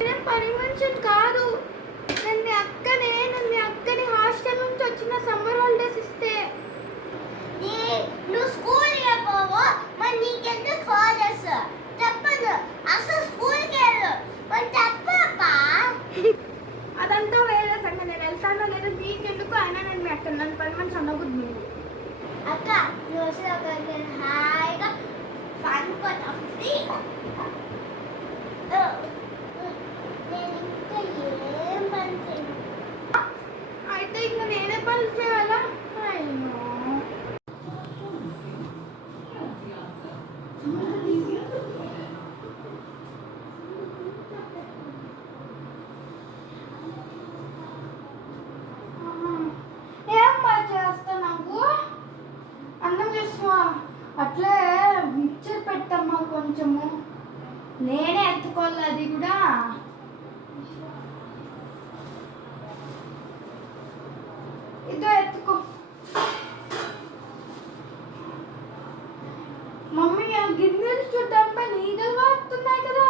నేను పని మనిషిని కాదు. నేను మీ అక్కని హాస్టల్ నుంచి వచ్చిన సమ్మర్ హాలిడేస్ ఇస్తే నువ్వు స్కూల్ పోవు, మరి నీకెందుకు హాలిడేస్ చెప్పదు. అసలు స్కూల్కి వెళ్ళు మరి చెప్పప్పా. అదంతా వేరే సంగతి. నేను వెళ్తానో లేదో నీకెందుకు. అయినా నేను మీ అక్క నన్ను పని మనిషి అనబుద్ది. అక్క రోజు హాయిగా పనుకోతాం. నేను ఇంకా ఏం పని చేయను. అయితే ఇంకా నేనే పని చేయాలా? అయ్యో, ఏం పని చేస్తున్నావు? అన్నం చేస్తున్నా. అట్లే మిక్చర్ పెట్టమ్మా కొంచెము. నేనే ఎత్తుకోవాలి అది కూడా. ఇదో ఎత్తుకో. మమ్మీ ఆ గిన్నెలు చూడ్డంపై నీగలు వస్తున్నాయి కదా,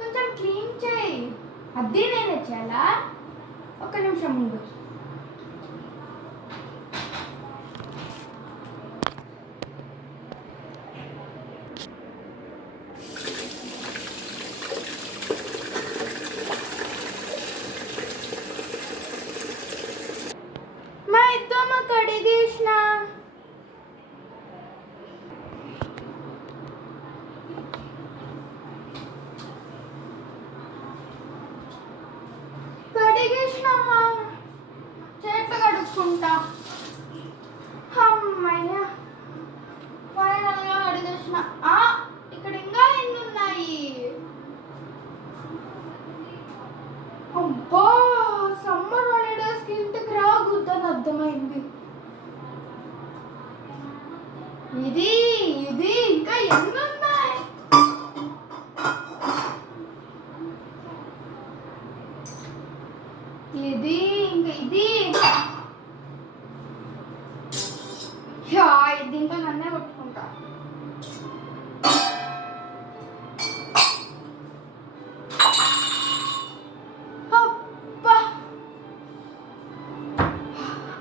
కొంచెం క్లీన్ చేయి. అది నేనే చేయాలా? ఒక్క నిమిషం ముందు. మా ఇద్దమ్మ కడిగేసిన. కడిగేసినమ్మా, చేతులు కడుక్కుంటా. అమ్మయ్య, ఫైనల్గా కడిగేసిన. ఇక్కడ ఇంకా ఎన్ని ఉన్నాయి? అబ్బా, సమ్మర్ హాలిడేస్కి ఇంటికి రాకూడదని అర్థమైంది. ఇది ఇది ఇంకా ఎన్ని ఉన్నాయి? ఇది ఇంకా ఇది. దీంతో నన్నే కొట్టుకుంటా.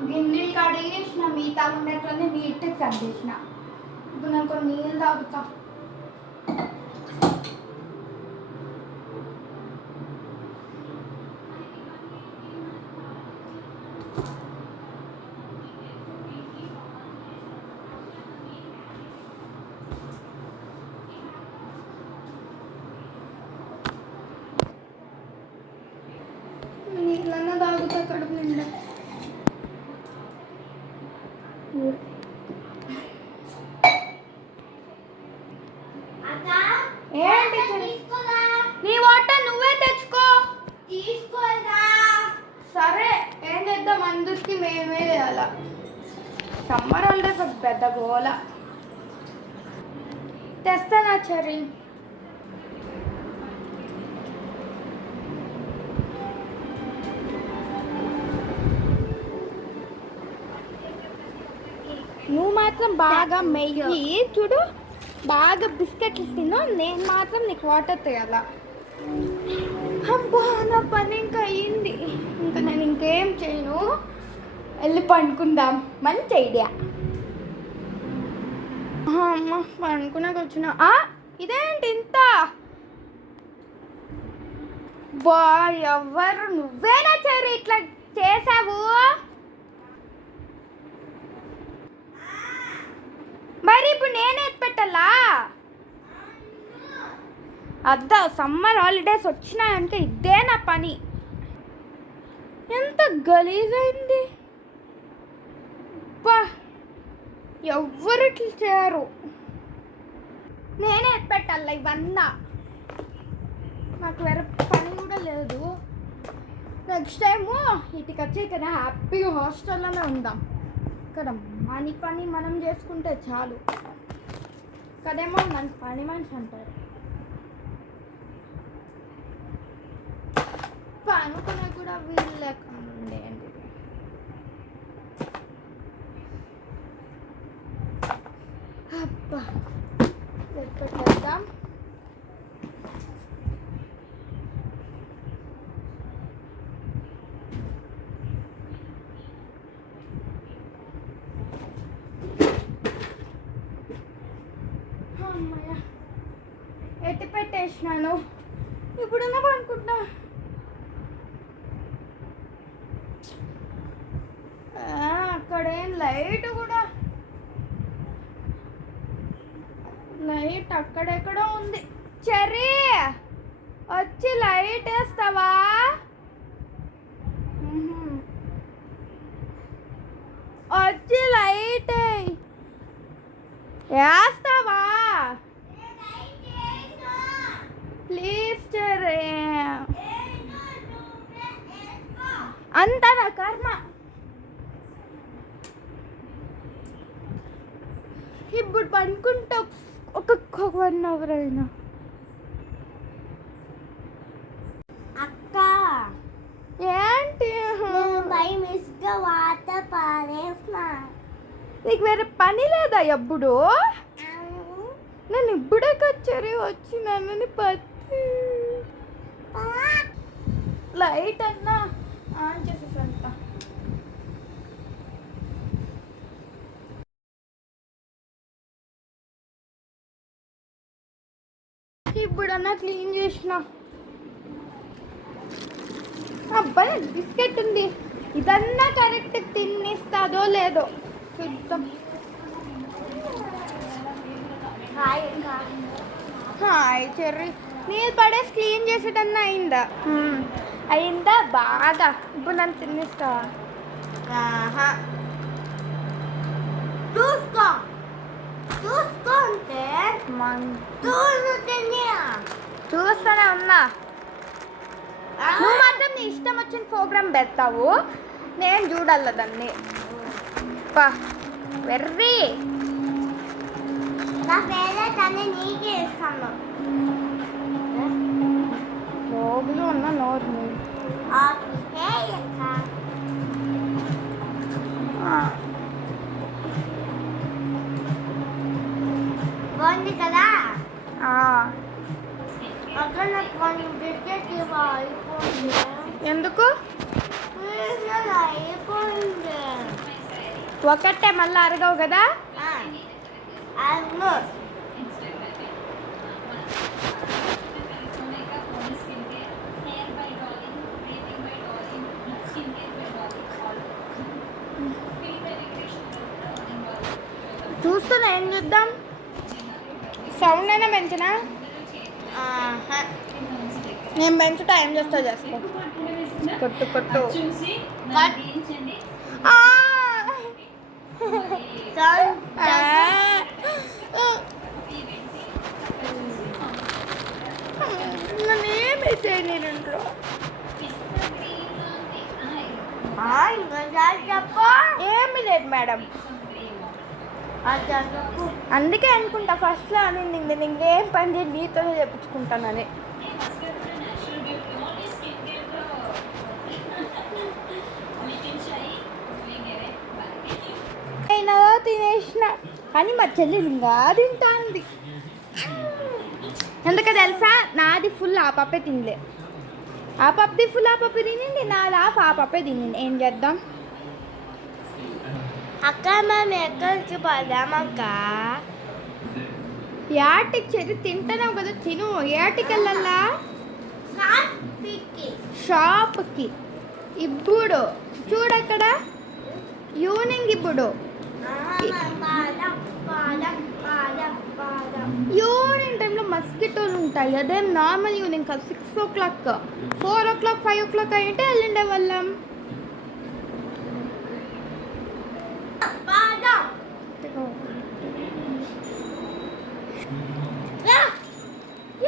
గిన్నెలు కడిగేసిన, మిగతా ఉండేట్లనే నీట్గా కడిగేసిన. ఇప్పుడు నేను కొన్ని నీళ్ళు తాగుతా. నీళ్ళన్నా తాగుతా కడుపు నిండా. ఏంటి? నీ వాటర్ నువ్వే తెచ్చుకో. తీసుకోదా? సరే, ఏం చేద్దాం, అందరికి మేమే చేయాల. సమ్మర్ హాలిడేస్ ఒక పెద్ద గోల. తెస్తానా చెర్రీ? నువ్వు మాత్రం బాగా మెయ్యి చూడు, బాగా బిస్కెట్లు తిను. నేను మాత్రం నీకు వాటర్ తేయాల. అబ్బా, నా పని ఇంకా అయ్యింది. ఇంకా నేను ఇంకేం చేయను. వెళ్ళి పండుకుందాం. మంచి ఐడియా. అమ్మ, పండుకున్నాక వచ్చిన. ఇదేంటి ఇంత? బా, ఎవరు? నువ్వేనా చెర్రీ ఇట్లా చేసావు? మరి ఇప్పుడు నేనే పెట్టాలా? అద్దా, సమ్మర్ హాలిడేస్ వచ్చినాయంటే ఇదే నా పని. ఎంత గలీజ్ అయింది. బా, ఎవ్వరు ఇట్లా చేయరు. నేనే పెట్టాలా ఇవన్నా? నాకు వేరే పని కూడా లేదు. నెక్స్ట్ టైము ఇటుకి వచ్చి ఇక్కడ హ్యాపీగా హాస్టల్లోనే ఉందాం. ఇక్కడ మన పని మనం చేసుకుంటే చాలు. కదేమో నన్ను పని మనిషి అంటారు. పనుకునే కూడా వీలు లేకుండా అబ్బా, పెట్టేద్దాం. చేసినాను. ఇప్పుడన్నా పడుకుంటా. అక్కడేం లైట్ కూడా, లైట్ అక్కడెక్కడో ఉంది. చెర్రీ వచ్చి లైట్ వేస్తావా? వచ్చి లైట్ వేస్తావా ప్లీజ్ చెర్రీ? అంతా నా కర్మ. ఇప్పుడు పడుకుంటా ఒక 1 అవర్ అయినా. అక్క ఏంటి? బై మిస్గా వాటర్ పారేస్తా. నీకు వేరే పని లేదా? ఎప్పుడు నేను ఇప్పుడే కచ్చారి వచ్చి నన్ను పత్తి లైట్ అన్నా ఆన్ చేసేసంత. ఇప్పుడన్నా క్లీన్ చేసిన. అబ్బాయి బిస్కెట్ ఉంది, ఇదన్నా కరెక్ట్ తినిస్తాదో లేదో చూద్దాం. హాయ్ అక్క. Hi cherry. నీళ్ళు పడేసి క్లీన్ చేసేటన్నా అయిందా? అయిందా బాగా. ఇప్పుడు నన్ను తినిస్తావా? చూసుకో చూసుకో అంటే చూస్తూనే ఉన్నా. నువ్వు మాత్రం నీ ఇష్టం వచ్చిన ప్రోగ్రామ్ పెడతావు, నేను చూడాల దాన్ని. వెర్రీ నా ఫేవరెట్ అని నీకే ఇస్తాను. లోగులు ఉన్న నోరు ఓకే అక్క. బాగుంది కదా అక్క. నాకు కొన్ని బిస్కెట్ అయిపోయింది. ఎందుకు? అయిపోయింది. ఒకటే మళ్ళీ అరగవు కదా. అవును. చూస్తున్నా, ఏం చూద్దాం? సౌండ్ అయినా పెంచినా? నేను పెంచుతా, ఏం చేస్తా చేసుకో. కొట్టు కొట్టు. నేనేమి చేయను ఇంట్లో. ఏమి లేదు మేడం. అందుకే అనుకుంటా ఫస్ట్లో అని నేను ఇంకేం పని చేసి నీతోనే చెప్పించుకుంటానని. అయినా తినేసిన కానీ మా చెల్లి ఇంకా తింటాంది. ఎందుకు తెలుసా? నాది ఫుల్ ఆ పప్పే తినలే. ఆ పప్పది ఫుల్ ఆ పప్పు తినింది, నాది హాఫ్ ఆ పప్పే తినింది. ఏం చేద్దాం? అక్క మేము ఎక్కడికి పోదామక్క? యాటికి చెల్లి తింటానావు కదా, తిను. ఏటికి వెళ్ళాలా? షాప్కి. ఇప్పుడు చూడక్కడ ఈవినింగ్. ఇప్పుడు ఈవినింగ్ టైంలో మస్కిటోలు ఉంటాయి. అదే నార్మల్ ఈవినింగ్ కాదు. 6 o'clock, 4 o'clock, 5 o'clock అయింటే వెళ్ళిండే వాళ్ళం.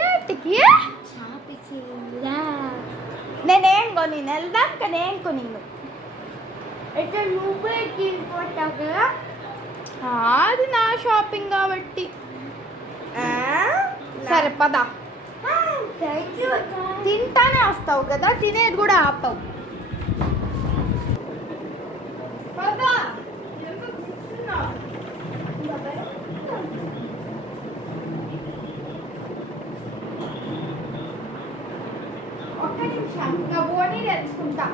ఏటికి? నేనేం కొని వెళ్దాం కానీ ఏం కొని అయితే నువ్వే తీసుకొచ్చావు కదా. అది నా షాపింగ్ కాబట్టి. సరే పద. తింటానే వస్తావు కదా, తినేది కూడా ఆపవు. పద. ఒక్క నిమిషం, నా బోని తెచ్చుకుంటా.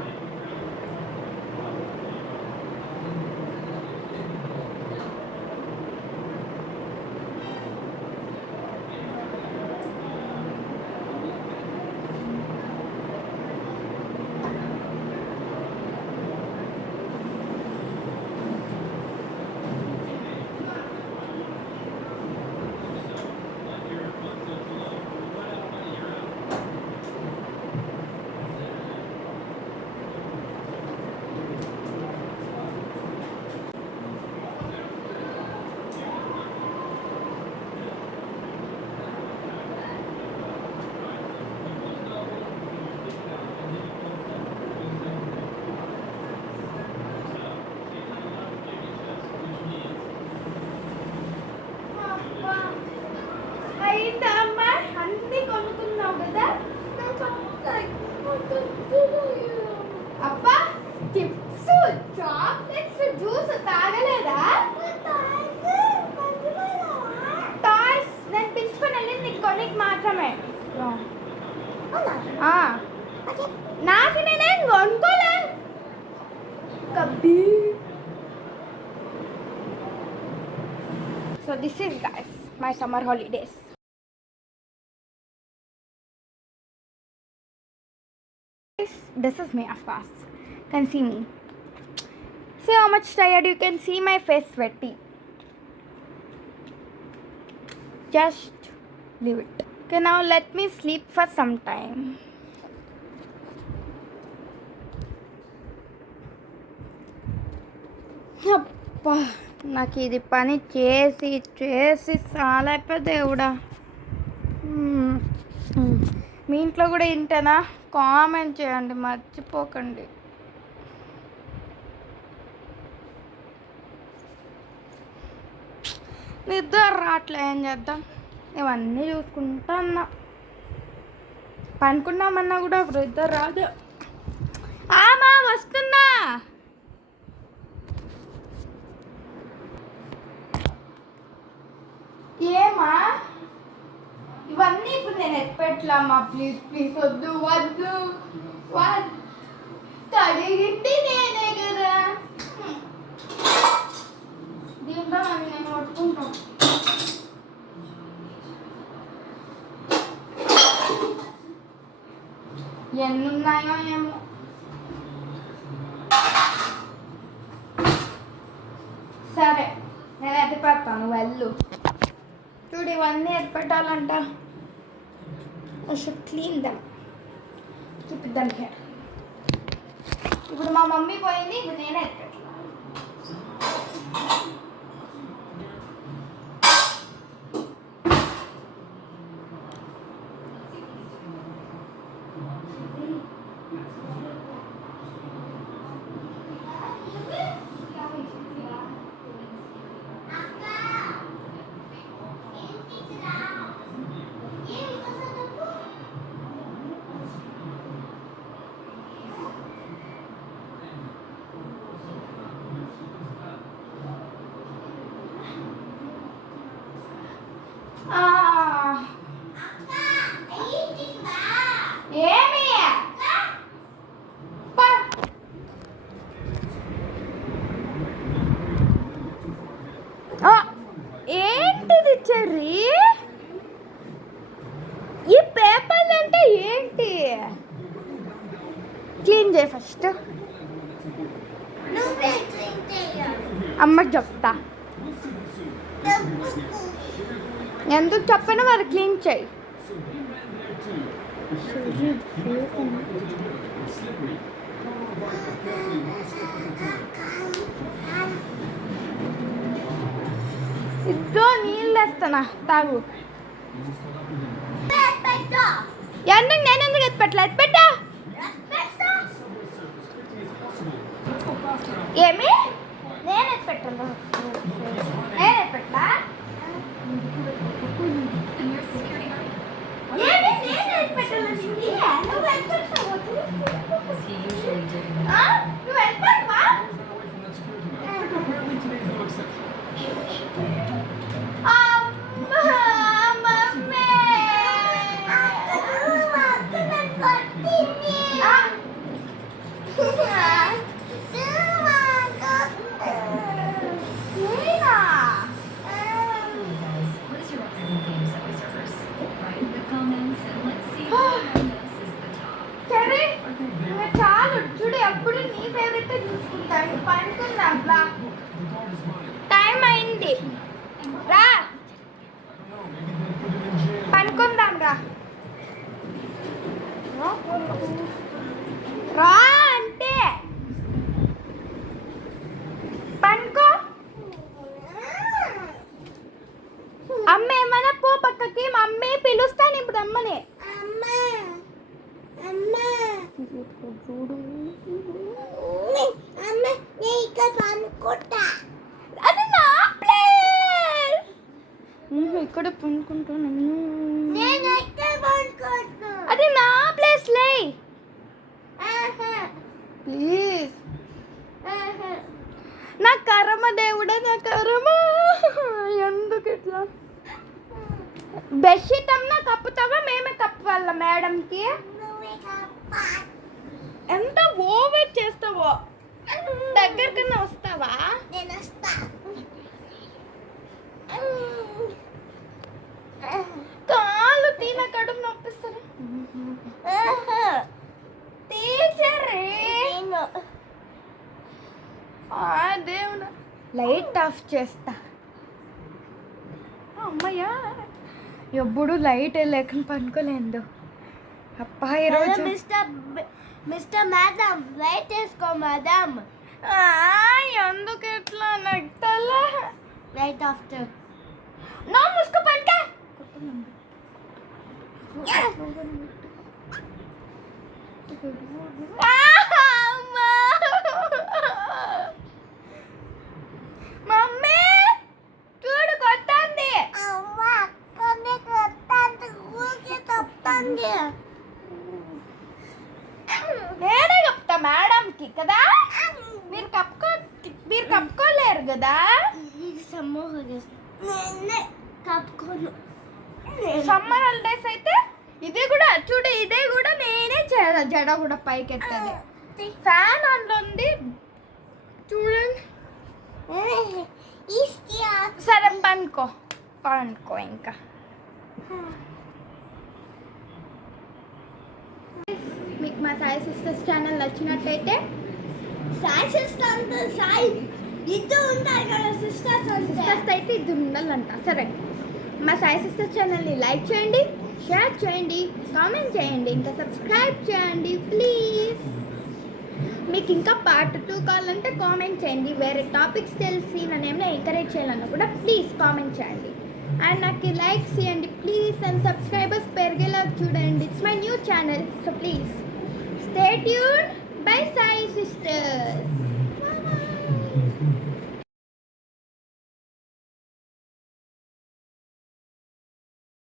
Chocolates juice తాగలేదా? టాయ్స్ నేను పిలుచుకొని వెళ్ళింది నీకు కొనికి మాత్రమే. నాకు నేనేం కొనుక్కోలే కబ్బీ. So this is guys my summer holidays. This is me, of course. Can see me. See how much tired you can see my face sweaty. Just leave it. Okay, now let me sleep for some time. అబ్బా నాకు ఇది పని చేసి చేసి చాలా దేవుడా. మీ ఇంట్లో కూడా ఇంటేనా? కామెంట్ చేయండి మర్చిపోకండి. నిద్ర రావట్లే, ఏం చేద్దాం? ఇవన్నీ చూసుకుంటా అన్నా. పనుకున్నామన్నా కూడా నిద్ర రాదు. ఆమా వస్తున్నా. ఏమా ఇవన్నీ ఇప్పుడు నేను ఎత్తిపెట్టలామా? ప్లీజ్ ప్లీజ్ వద్దు వద్దు వద్దు. తడిగిట్టి నేనే కదా. దీంట్లో అవి నేను పట్టుకుంటాను. ఎన్ని ఉన్నాయో ఏమో. సరే నేను ఎత్తి పెడతాను, వెళ్ళు. చూడు ఇవన్నీ ఎత్తి పెట్టాలంట. I should clean them. Keep them here. ఇప్పుడు మా మమ్మీ పోయింది, ఇప్పుడు నేనే ఎత్తి పెట్టాను. ఏమి ఏంటిది చెర్రీ? ఈ పేపర్లు అంటే ఏంటి? క్లీన్ చేయి ఫస్ట్. అమ్మకి చెప్తా. ఎందుకు చెప్పను మరి, క్లీన్ చేయి. ఇద్దో నీళ్ళు వేస్తానా, తాగు. ఎందుకు నేను ఎందుకు ఎత్తి పెట్టలే? ఎత్తి పెట్టా. ఏమి నేను ఎత్తి పెట్టాను? నేను ఎత్తి పెట్టా. ఏమి నేను ఎత్తి పెట్టాను? నువ్వు ఎత్తి పెట్టావు. నువ్వు ఎత్తి పెట్టవా? చాలు చూడు, ఎప్పుడు నీ ఫేవరెట్ చూసుకుంటాను. పనుకుందాం రా, టైం అయింది. రా పనుకుందాం రా. రా అంటే పనుకో. అమ్మ ఏమన్నా పో పక్కకి. మమ్మీ పిలుస్తాను ఇప్పుడు అమ్మని. అది నా ప్లేస్. ఇక్కడ పనుకుంటాను. అది నా ప్లేస్ లే ప్లీజ్. నా కర్మ దేవుడా, నా కర్మ. ఎందుకు ఇట్లా? బెడ్షీట్ అన్నా కప్పుతావా? మేమే కప్పాల మేడంకి. నువ్వే కప్పా. ఎంత ఓవర్ చేస్తావో. దగ్గరకన్నా వస్తావా? నేను వస్తా. కాళ్ళు తీన కడుపు నొప్పిస్తారు. టీచరే నేను దేవుడా, లైట్ ఆఫ్ చేస్తా. అమ్మయ్యా, ఎప్పుడు లైట్ లేకుండా పనుకోలేదు. అప్పా ఈరోజు మిస్టర్ మేడం లైట్ వేసుకో మేడం. ఎందుకు ఇట్లా నగ్గుతలా? లైట్ ఆఫ్ నా ముసుకు పనుక. మమ్మీ చూడు కొత్తంది. అమ్మ అక్కడే కొత్త ఊరికే తప్పుతుంది. నేనే చెప్తా మేడంకి కదా. మీరు కప్పుకోలేరు కదా. ఇది సమ్మర్ నేనే కప్పుకోను. సమ్మర్ హాలిడేస్ అయితే ఇది కూడా చూడు, ఇదే కూడా నేనే జడ కూడా పైకెత్తది. ఫ్యాన్ ఆన్లో ఉంది చూడండి. సరే పనుకో ఇంకా. మీకు మా సాయి సిస్టర్స్ ఛానల్ నచ్చినట్టయితే, సాయి సిస్టర్ సాయి ఇద్దరు ఉంటారు కదా సిస్టర్స్ సిస్టర్స్ అయితే ఇది ఉండాలంట. సరే, మా సాయి సిస్టర్స్ ఛానల్ని లైక్ చేయండి, షేర్ చేయండి, కామెంట్ చేయండి, ఇంకా సబ్స్క్రైబ్ చేయండి ప్లీజ్. మీకు ఇంకా పార్ట్ 2 కావాలంటే కామెంట్ చేయండి. వేరే టాపిక్స్ తెలిసి నన్ను ఏమైనా ఎంకరేజ్ చేయాలన్నా కూడా ప్లీజ్ కామెంట్ చేయండి. అండ్ నాకు లైక్స్ చేయండి ప్లీజ్. అండ్ సబ్స్క్రైబర్స్ పెరిగేలా చూడండి. It's my new channel, so please stay tuned by Sai sisters.